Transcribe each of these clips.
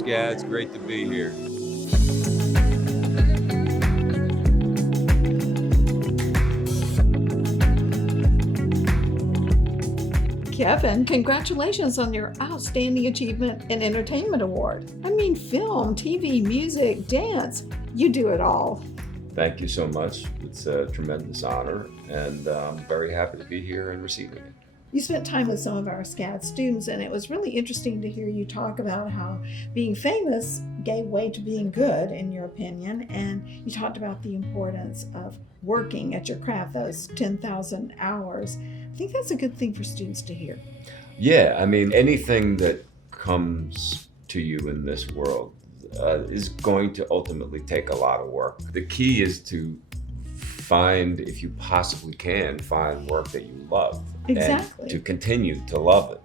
SCAD. It's great to be here. Kevin, congratulations on your Outstanding Achievement in Entertainment Award. I mean, film, TV, music, dance, you do it all. Thank you so much. It's a tremendous honor, and I'm very happy to be here and receiving it. You spent time with some of our SCAD students, and it was really interesting to hear you talk about how being famous gave way to being good, in your opinion, and you talked about the importance of working at your craft, those 10,000 hours. I think that's a good thing for students to hear. Yeah, I mean, anything that comes to you in this world is going to ultimately take a lot of work. The key is to find, if you possibly can, find work that you love. Exactly. And to continue to love it.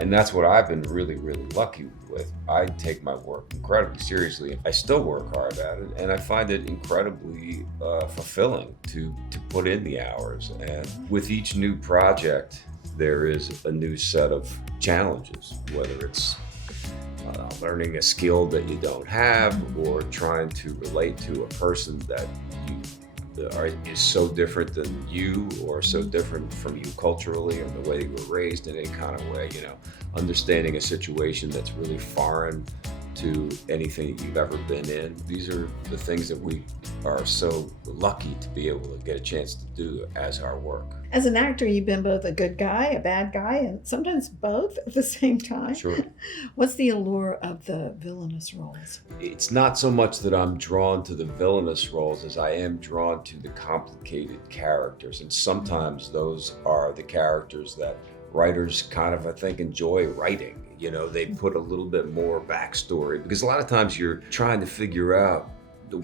And that's what I've been really, really lucky with. I take my work incredibly seriously. I still work hard at it, and I find it incredibly fulfilling to put in the hours. And with each new project, there is a new set of challenges, whether it's learning a skill that you don't have, or trying to relate to a person that is so different than you, or so different from you culturally, or the way you were raised in any kind of way, understanding a situation that's really foreign to anything that you've ever been in. These are the things that we are so lucky to be able to get a chance to do as our work. As an actor, you've been both a good guy, a bad guy, and sometimes both at the same time. Sure. What's the allure of the villainous roles? It's not so much that I'm drawn to the villainous roles as I am drawn to the complicated characters. And sometimes those are the characters that writers kind of, I think, enjoy writing. They put a little bit more backstory, because a lot of times you're trying to figure out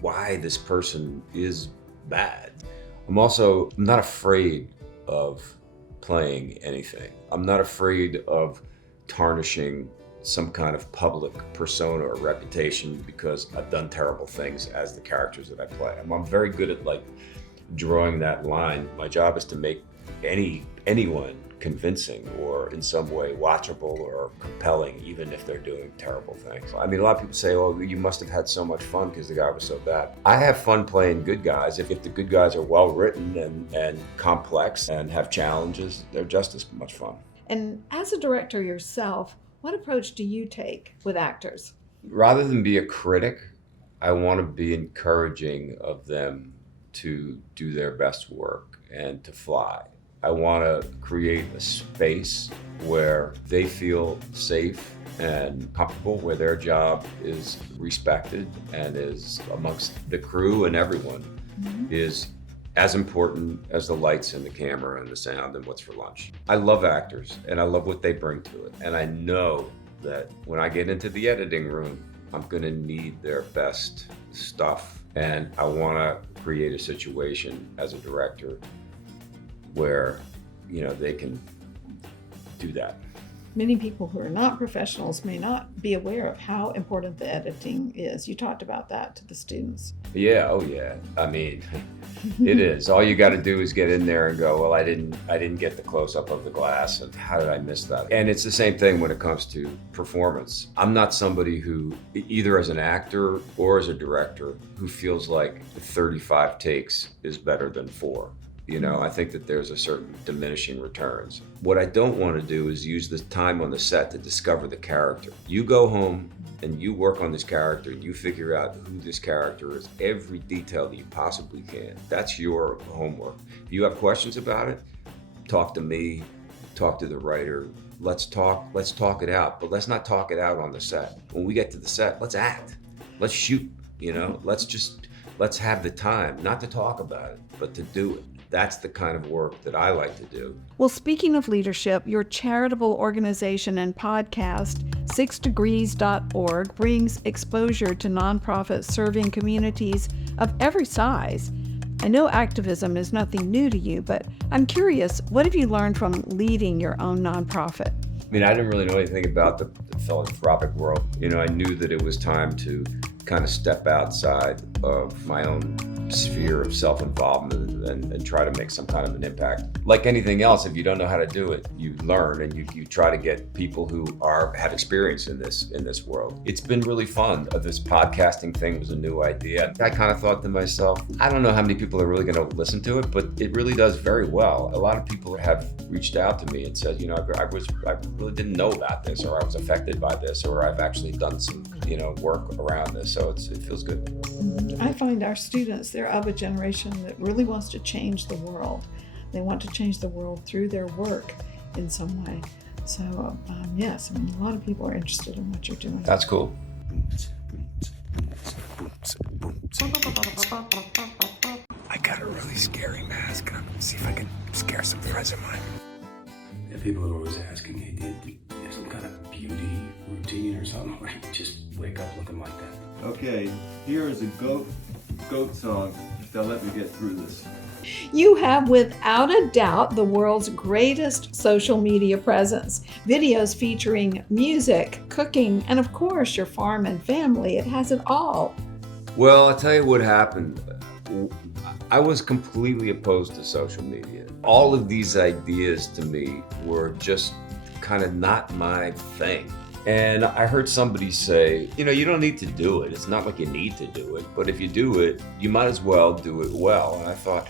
why this person is bad. I'm not afraid of playing anything. I'm not afraid of tarnishing some kind of public persona or reputation because I've done terrible things as the characters that I play. I'm very good at drawing that line. My job is to make anyone convincing or in some way watchable or compelling, even if they're doing terrible things. I mean, a lot of people say, oh, you must have had so much fun because the guy was so bad. I have fun playing good guys. If the good guys are well written and complex and have challenges, they're just as much fun. And as a director yourself, what approach do you take with actors? Rather than be a critic, I want to be encouraging of them to do their best work and to fly. I want to create a space where they feel safe and comfortable, where their job is respected and is amongst the crew and everyone is as important as the lights and the camera and the sound and what's for lunch. I love actors and I love what they bring to it. And I know that when I get into the editing room, I'm going to need their best stuff. And I want to create a situation as a director where, they can do that. Many people who are not professionals may not be aware of how important the editing is. You talked about that to the students. Yeah, oh yeah. I mean, it is. All you got to do is get in there and go, well, I didn't get the close-up of the glass, and how did I miss that? And it's the same thing when it comes to performance. I'm not somebody who, either as an actor or as a director, who feels like 35 takes is better than 4. I think that there's a certain diminishing returns. What I don't want to do is use the time on the set to discover the character. You go home and you work on this character and you figure out who this character is, every detail that you possibly can. That's your homework. If you have questions about it, talk to me, talk to the writer. Let's talk it out, but let's not talk it out on the set. When we get to the set, let's act, let's shoot, let's have the time, not to talk about it, but to do it. That's the kind of work that I like to do. Well, speaking of leadership, your charitable organization and podcast, 6degrees.org, brings exposure to nonprofits serving communities of every size. I know activism is nothing new to you, but I'm curious, what have you learned from leading your own nonprofit? I mean, I didn't really know anything about the philanthropic world. I knew that it was time to kind of step outside of my own sphere of self-involvement and try to make some kind of an impact. Like anything else, if you don't know how to do it, you learn and you try to get people who have experience in this world. It's been really fun. This podcasting thing was a new idea. I kind of thought to myself, I don't know how many people are really going to listen to it, but it really does very well. A lot of people have reached out to me and said, I really didn't know about this, or I was affected by this, or I've actually done some, work around this. So it feels good. I find our students, they're of a generation that really wants to change the world. They want to change the world through their work in some way. So yes, a lot of people are interested in what you're doing. That's cool. I got a really scary mask, and I'm gonna see if I can scare some friends of mine. People are always asking me, do you have some kind of beauty routine or something, or you just wake up looking like that? Okay, here is a goat song that'll let me get through this. You have without a doubt the world's greatest social media presence. Videos featuring music, cooking, and of course your farm and family. It has it all. Well, I'll tell you what happened. I was completely opposed to social media. All of these ideas to me were just kind of not my thing. And I heard somebody say, you don't need to do it. It's not like you need to do it, but if you do it, you might as well do it well. And I thought,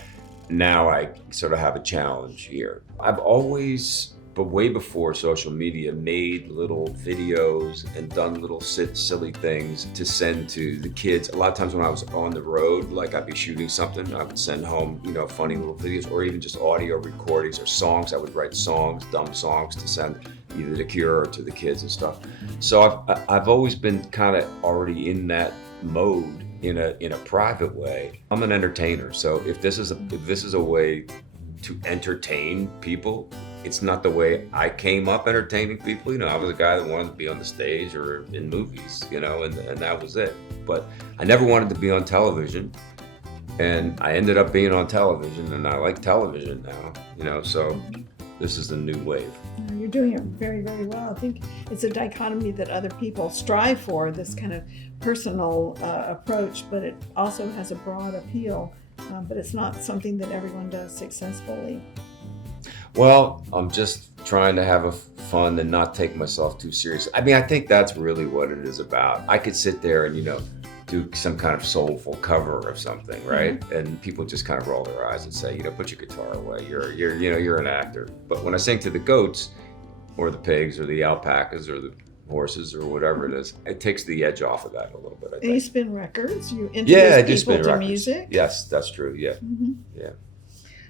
now I sort of have a challenge here. I've always, but way before social media, made little videos and done little silly things to send to the kids. A lot of times when I was on the road, like I'd be shooting something, I would send home, funny little videos, or even just audio recordings or songs. I would write songs, dumb songs, to send either to Cure or to the kids and stuff. So I've always been kind of already in that mode in a private way. I'm an entertainer, so if this is a way to entertain people, it's not the way I came up entertaining people. I was a guy that wanted to be on the stage or in movies, and that was it. But I never wanted to be on television, and I ended up being on television, and I like television now, so this is the new wave. You're doing it very, very well. I think it's a dichotomy that other people strive for, this kind of personal approach, but it also has a broad appeal, but it's not something that everyone does successfully. Well, I'm just trying to have fun and not take myself too seriously. I mean, I think that's really what it is about. I could sit there and, do some kind of soulful cover of something, right? Mm-hmm. And people just kind of roll their eyes and say, put your guitar away. You're an actor. But when I sing to the goats or the pigs or the alpacas or the horses or whatever it is, it takes the edge off of that a little bit, I think. And you spin records? You introduce people to music? Yes, that's true, yeah. Mm-hmm. Yeah.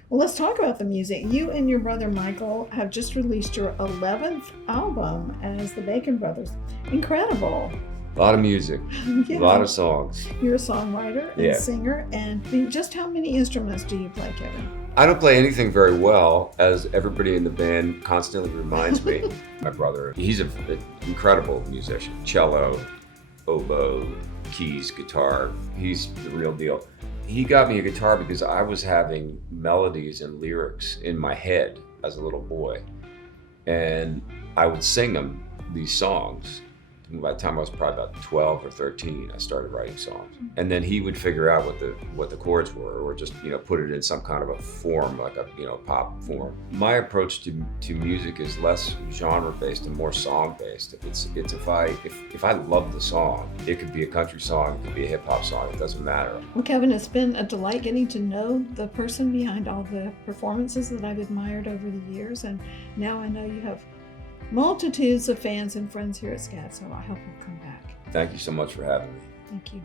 Well, let's talk about the music. You and your brother Michael have just released your 11th album as the Bacon Brothers. Incredible. A lot of music, Yeah. A lot of songs. You're a songwriter and singer, and just how many instruments do you play, Kevin? I don't play anything very well, as everybody in the band constantly reminds me. My brother, he's an incredible musician. Cello, oboe, keys, guitar. He's the real deal. He got me a guitar because I was having melodies and lyrics in my head as a little boy. And I would sing them, these songs. By the time I was probably about 12 or 13, I started writing songs. And then he would figure out what the chords were, or just put it in some kind of a form, like a pop form. My approach to music is less genre based and more song based. If I love the song, it could be a country song, it could be a hip hop song, it doesn't matter. Well, Kevin, it's been a delight getting to know the person behind all the performances that I've admired over the years, and now I know you have multitudes of fans and friends here at SCAD, so I hope you'll come back. Thank you so much for having me. Thank you.